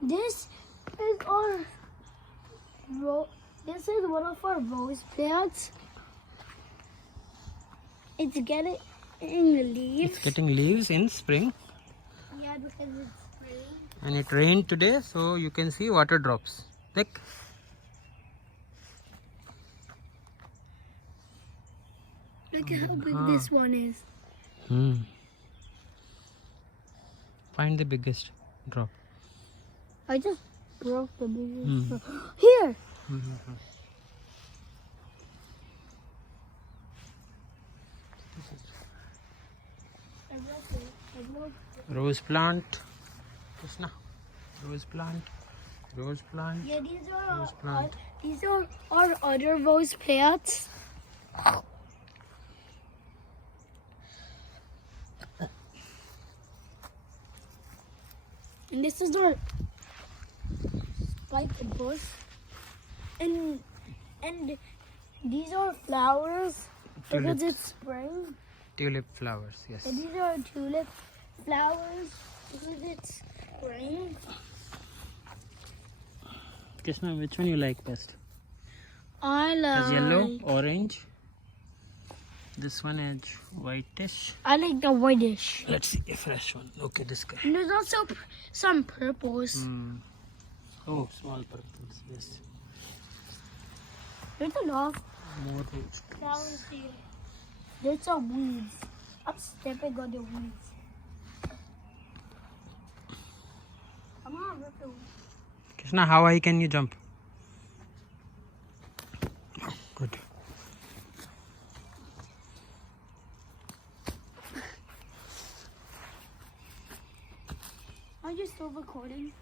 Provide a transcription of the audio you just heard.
This is this is one of our rose plants. It's getting leaves. It's getting leaves in spring. Yeah, because it's spring. And it rained today, so you can see water drops. Look. Look at how big this one is. Find the biggest drop. I just broke the biggest one. Here! Rose plant. Krishna. Rose plant. Rose plant. Yeah, Rose plant. these are our other rose plants. And this is our spiked bush. And these are flowers because Tulips. it's spring. Tulip flowers, yes. And these are tulip flowers because it's spring. Krishna, which one you like best? I Has yellow, like orange. This one is whitish. the whitish. Let's see a fresh one. Okay, this guy. And there's also some purples. Oh, small purples, yes. There's a lot of More rose. flowers here. There's some weeds. I'm stepping on the weeds. I'm gonna rip the weeds. Krishna, how high can you jump? Oh, good. Are you still recording?